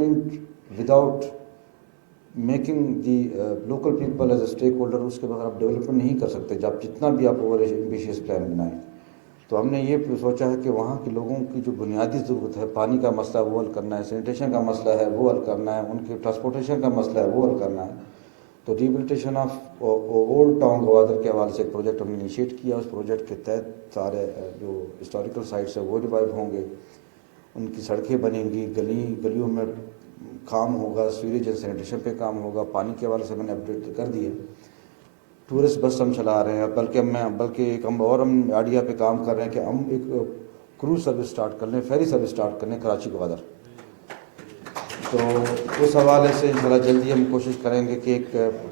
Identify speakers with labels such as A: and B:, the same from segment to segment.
A: Development without making the local people as a stakeholder उसके बगैर आप डेवलपमेंट नहीं कर सकते। जब जितना भी आप ओवर एम्बिशियस प्लान बनाएँ। तो हमने ये सोचा है कि वहाँ के लोगों की जो बुनियादी ज़रूरत है, पानी का मसला वो हल करना है सैनिटेशन का मसला है, वो हल करना है, उनके ट्रांसपोर्टेशन का मसला है, वो हल करना है। तो rehabilitation of old town Gwadar के हवाले से एक प्रोजेक्ट हमने इनिशिएट किया। उस प्रोजेक्ट के तहत सारे, जो हिस्टोरिकल साइट्स है, वो रिवाइव होंगे। उनकी सड़कें बनेंगी, गली, गलियों में काम होगा सीवरेज एंड सैनिटेशन पे काम होगा, पानी के हवाले से मैंने अपडेट कर दिया टूरिस्ट बस हम चला रहे हैं, बल्कि मैं बल्कि एक हम और हम आइडिया पे काम कर रहे हैं कि हम एक क्रूज सर्विस स्टार्ट कर लें फेरी सर्विस स्टार्ट कर लें कराची गवादर तो उस हवाले से इंशाल्लाह जल्दी हम कोशिश करेंगे कि एक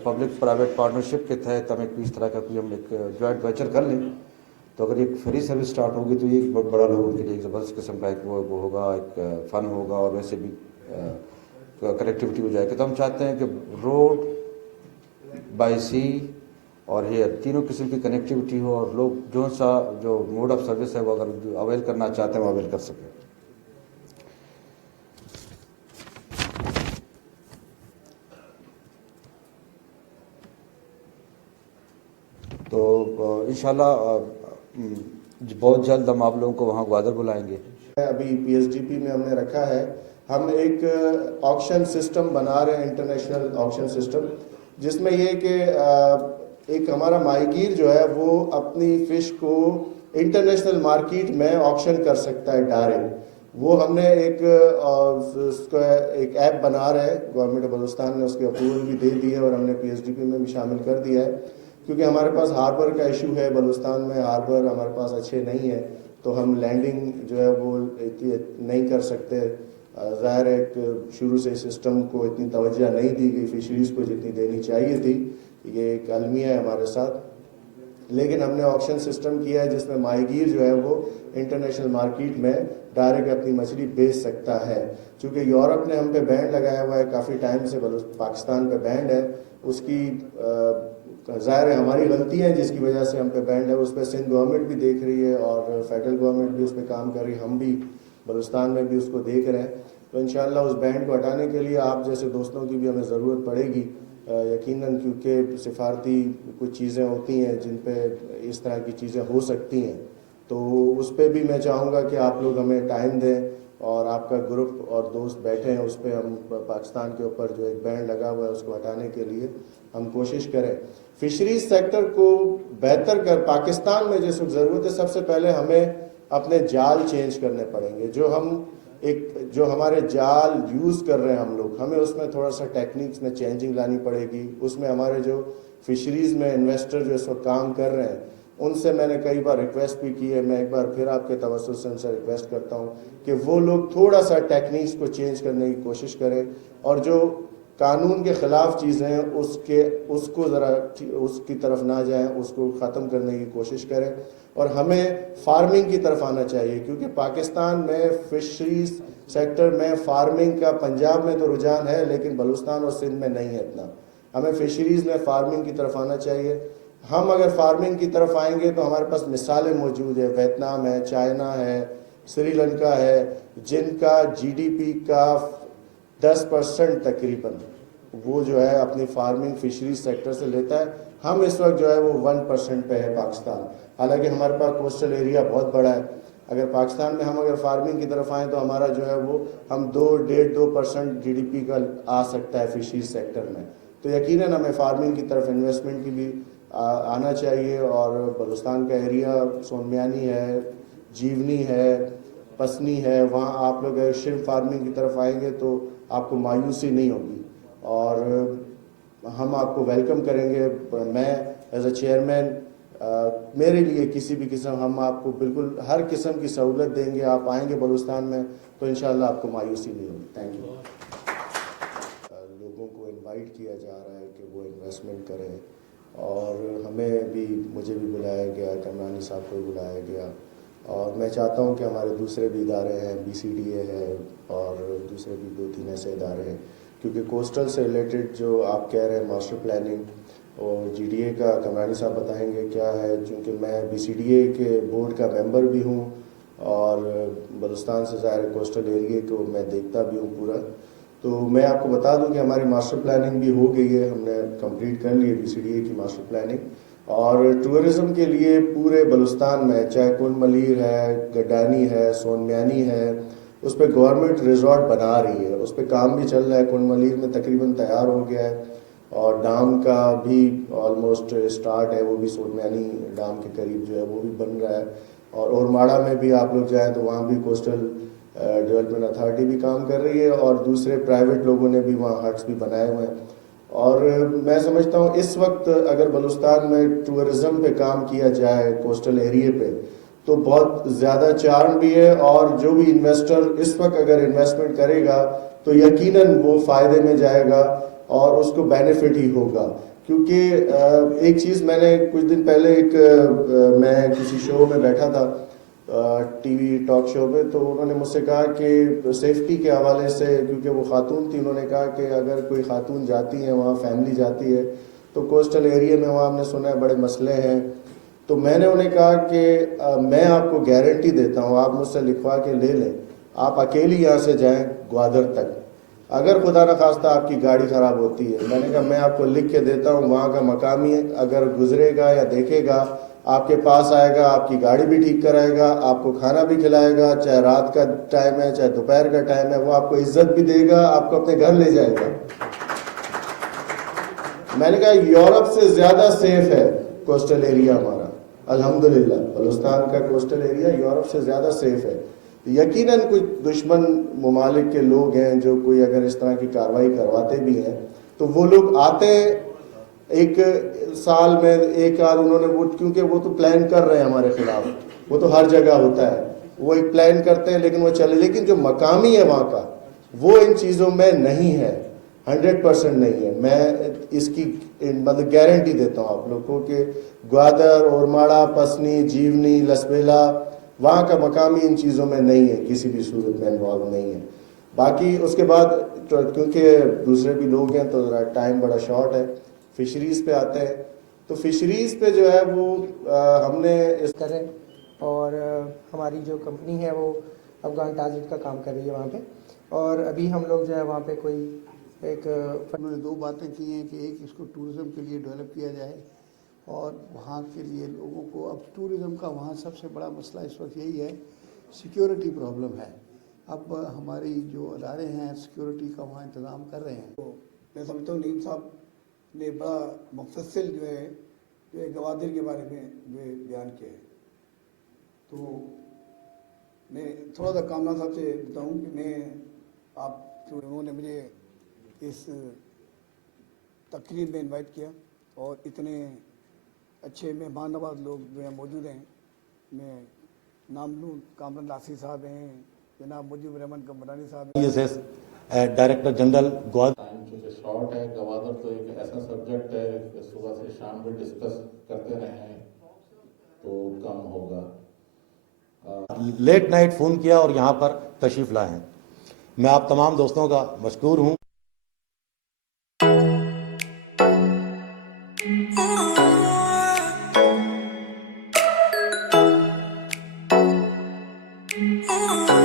A: पब्लिक प्राइवेट पार्टनरशिप के तहत हम एक इस तरह का कोई हम एक जॉइंट वेंचर कर लें। तो अगर एक फ्री सर्विस स्टार्ट होगी तो ये बहुत बड़ा लोगों के लिए एक ज़बरदस्त किस्म का एक वो, वो होगा एक फ़न होगा और वैसे भी कनेक्टिविटी हो जाएगी। तो हम चाहते हैं कि रोड बाई सी और एयर तीनों किस्म की कनेक्टिविटी हो और लोग जो सा जो मोड ऑफ़ सर्विस है वो अगर अवेल करना चाहते हैं वो अवेल कर सकें। तो इन बहुत जल्द हम आप लोगों को वहाँ ग्वादर बुलाएँगे।
B: अभी पीएसडीपी में हमने रखा है। हम एक ऑक्शन सिस्टम बना रहे हैं इंटरनेशनल ऑक्शन सिस्टम जिसमें ये कि एक हमारा माहीगीर जो है वो अपनी फ़िश को इंटरनेशनल मार्केट में ऑक्शन कर सकता है डायरेक्ट वो हमने एक अ, उसका एक ऐप बना रहे हैं। गवर्नमेंट ऑफ़ बलुस्तान ने उसके अप्रूवल भी दे दिए और हमने पीएसडीपी में भी शामिल कर दिया है। क्योंकि हमारे पास हार्बर का इशू है बलुस्तान में हार्बर हमारे पास अच्छे नहीं है तो हम लैंडिंग जो है वो नहीं कर सकते। ज़ाहिर है कि शुरू से सिस्टम को इतनी तवज्जो नहीं दी गई फिशरीज़ को जितनी देनी चाहिए थी ये एक अलमिया है हमारे साथ। लेकिन हमने ऑक्शन सिस्टम किया है जिसमें माहीगीर जो है वो इंटरनेशनल मार्केट में डायरेक्ट अपनी मछली बेच सकता है। क्योंकि यूरोप ने हम पे बैंड लगाया हुआ है काफ़ी टाइम से पाकिस्तान पे बैंड है उसकी अ, ज़ाहिर है, हमारी गलती है, जिसकी वजह से हम पे बैंड है उस पर सिंध गवर्नमेंट भी देख रही है, और फेडरल गवर्नमेंट भी उस पर काम कर रही है, हम भी बलुस्तान में भी उसको देख रहे हैं। तो इंशाल्लाह उस बैंड को हटाने के लिए आप जैसे दोस्तों की भी हमें ज़रूरत पड़ेगी यकीनन क्योंकि सिफारती कुछ चीज़ें होती हैं, जिन पे इस तरह की चीज़ें हो सकती हैं। तो उस पर भी मैं चाहूँगा कि आप लोग हमें टाइम दें, और आपका ग्रुप और दोस्त बैठे हैं, उस पर हम पाकिस्तान के ऊपर जो एक बैंड लगा हुआ है, उसको हटाने के लिए हम कोशिश करें। फिशरीज सेक्टर को बेहतर कर, पाकिस्तान में जिस ज़रूरत है, सबसे पहले हमें अपने जाल चेंज करने पड़ेंगे। जो हम एक, जो हमारे जाल यूज़ कर रहे हैं हम लोग, हमें उसमें थोड़ा सा टेक्निक्स में चेंजिंग लानी पड़ेगी। उसमें हमारे जो फिशरीज में इन्वेस्टर जो इस वक्त काम कर रहे हैं, उनसे मैंने कई बार रिक्वेस्ट भी की है। मैं एक बार फिर आपके तवसत से उनसे रिक्वेस्ट करता हूँ कि वो लोग थोड़ा सा टेक्निक्स को चेंज करने की कोशिश करें और जो कानून के ख़िलाफ़ चीज़ें उसके, उसको ज़रा उसकी तरफ़ ना जाएँ, उसको ख़त्म करने की कोशिश करें। और हमें फ़ार्मिंग की तरफ़ आना चाहिए, क्योंकि पाकिस्तान में फिशरीज सेक्टर में फ़ार्मिंग का पंजाब में तो रुझान है, लेकिन बलुस्तान और सिंध में नहीं है इतना। हमें फिशरीज में फ़ार्मिंग की तरफ़ आना चाहिए। हम अगर फ़ार्मिंग की तरफ़ आएँगे तो हमारे पास मिसालें मौजूद है। वियतनाम है, चाइना है, श्रीलंका है, जिनका जीडीपी का 10 परसेंट तकरीबन वो जो है अपनी फ़ार्मिंग फिशरीज सेक्टर से लेता है। हम इस वक्त जो है वो वन परसेंट पे है पाकिस्तान। हालाँकि हमारे पास कोस्टल एरिया बहुत बड़ा है। अगर पाकिस्तान में हम अगर फ़ार्मिंग की तरफ़ आएँ तो हमारा जो है वो हम दो, डेढ़, दो परसेंट जी का आ सकता है फिशरीज सेक्टर में। तो यकीन हमें फ़ार्मिंग की तरफ़ इन्वेस्टमेंट की भी आना चाहिए और बलुस्तान का एरिया सोनमियानी है, जीवनी है, पसनी है, वहाँ आप लोग अगर शिम फ़ार्मिंग की तरफ़ आएँगे तो आपको मायूसी नहीं होगी। और हम आपको वेलकम करेंगे। मैं एज अ चेयरमैन मेरे लिए किसी भी किस्म, हम आपको बिल्कुल हर किस्म की सहूलत देंगे। आप आएँगे बलुस्तान में तो इंशाल्लाह आपको मायूसी नहीं होगी। थैंक यू लोगों को इनवाइट किया जा रहा है कि वो इन्वेस्टमेंट करें। और हमें भी, मुझे भी बुलाया गया, कमरानी साहब को भी बुलाया गया। और मैं चाहता हूँ कि हमारे दूसरे भी इदारे हैं बी सी डी ए है और दूसरे भी दो तीन ऐसे इदारे हैं। क्योंकि कोस्टल से रिलेटेड जो आप कह रहे हैं मास्टर प्लानिंग और जी डी ए का, कमरानी साहब बताएँगे क्या है, क्योंकि मैं बी सी डी ए के बोर्ड का मेंबर भी हूँ और बलुस्तान से ज़ाहिर कोस्टल एरिए को मैं देखता भी हूँ पूरा। तो मैं आपको बता दूँ कि हमारी मास्टर प्लानिंग भी हो गई है, हमने कंप्लीट कर ली है बीसीडीए की मास्टर प्लानिंग और टूरिज़्म के लिए पूरे बलुस्तान में, चाहे कुंड मलीर है, गड्डानी है, सोनम्यानी है उस पर गवर्नमेंट रिजॉर्ट बना रही है। उस पर काम भी चल रहा है। कुंड मलीर में तकरीबन तैयार हो गया है और डाम का भी ऑलमोस्ट स्टार्ट है। वो भी सोनम्यानी डाम के करीब जो है, वो भी बन रहा है। और ओरमाड़ा में भी आप लोग जाएँ तो वहाँ भी कोस्टल डेवलपमेंट अथॉरिटी भी काम कर रही है और दूसरे प्राइवेट लोगों ने भी वहाँ हट्स भी बनाए हुए हैं। और मैं समझता हूँ इस वक्त अगर बलुस्तान में टूरिज़्म पे काम किया जाए कोस्टल एरिए पे तो बहुत ज़्यादा चार्म भी है और जो भी इन्वेस्टर इस वक्त अगर इन्वेस्टमेंट करेगा तो यकीनन वो फ़ायदे में जाएगा और उसको बेनिफिट ही होगा। क्योंकि एक चीज़ मैंने कुछ दिन पहले एक मैं किसी शो में बैठा था टीवी टॉक शो पे तो उन्होंने मुझसे कहा कि सेफ्टी के हवाले से, क्योंकि वो खातून थी, उन्होंने कहा कि अगर कोई खातून जाती है, वहाँ फैमिली जाती है तो कोस्टल एरिया में वहाँ हमने सुना है बड़े मसले हैं। तो मैंने उन्हें कहा कि मैं आपको गारंटी देता हूँ, आप मुझसे लिखवा के ले लें। आप अकेली यहाँ से जाएँ, ग्वादर तक। अगर खुदा न खास्ता आपकी गाड़ी ख़राब होती है, मैंने कहा, मैं आपको लिख के देता हूँ, वहाँ का मकामी अगर गुजरेगा या देखेगा, आपके पास आएगा, आपकी गाड़ी भी ठीक कराएगा, आपको खाना भी खिलाएगा, चाहे रात का टाइम है, चाहे दोपहर का टाइम है, वो आपको इज़्ज़त भी देगा, आपको अपने घर ले जाएगा। मैंने कहा, यूरोप से ज़्यादा सेफ़ है कोस्टल एरिया हमारा। अल्हम्दुलिल्लाह बलुस्तान का कोस्टल एरिया यूरोप से ज़्यादा सेफ़ है। यकीनन कुछ दुश्मन ममालिक के लोग हैं जो कोई अगर इस तरह की कार्रवाई करवाते भी हैं तो वो लोग आते एक साल में, एक आध उन्होंने वो, क्योंकि वो तो प्लान कर रहे हैं हमारे खिलाफ। वो तो हर जगह होता है। वो एक प्लान करते हैं, लेकिन वो चले। लेकिन जो मकामी है वहाँ का, वो इन चीज़ों में नहीं है। हंड्रेड परसेंट नहीं है। मैं इसकी मतलब गारंटी देता हूँ आप लोग को कि ग्वादर, ओरमाड़ा, पसनी, जीवनी, लसबेला वहाँ का मकामी इन चीज़ों में नहीं है किसी भी सूरत में इन्वॉल्व नहीं है। बाकी उसके बाद तो क्योंकि दूसरे भी लोग हैं तो ज़रा टाइम बड़ा शॉर्ट है। फिशरीज़ पे आते हैं। तो फिशरीज़ पे जो है वो आ, हमने इस
C: करें और हमारी जो कंपनी है वो अफगान टाजिट का काम कर रही है वहाँ पे। और अभी हम लोग जो है वहाँ पे कोई एक
D: उन्होंने दो बातें की हैं कि एक इसको टूरिज़्म के लिए डेवलप किया जाए। और वहाँ के लिए लोगों को, अब टूरिज़्म का वहाँ सबसे बड़ा मसला इस वक्त यही है सिक्योरिटी प्रॉब्लम है। अब हमारी जो अदारे हैं सिक्योरिटी का वहाँ इंतज़ाम कर रहे हैं।
E: तो मैं समझता हूँ, नीम साहब ने बड़ा मुफस्सिल जो है जो है गवादिर के बारे में जो है बयान किया है। तो मैं थोड़ा सा कामना साहब से बताऊँ कि मैं, आप जो उन्होंने मुझे इस तकरीब में इनवाइट किया और इतने अच्छे मेहमान नवाज़ लोग जो है मौजूद हैं। मैं नाम लूँ कामरान नासिर साहब हैं जनाब मुजीब रहमान कमरानी साहब हैं।
F: डायरेक्टर जनरल ग्वाद
G: टाइम शॉर्ट है गवादर तो एक ऐसा सब्जेक्ट है सुबह से शाम भी डिस्कस करते रहे तो कम होगा।
F: लेट नाइट फ़ोन किया और यहाँ पर तशरीफ़ लाए हैं। मैं आप तमाम दोस्तों का मशकूर हूँ।
H: Ooh.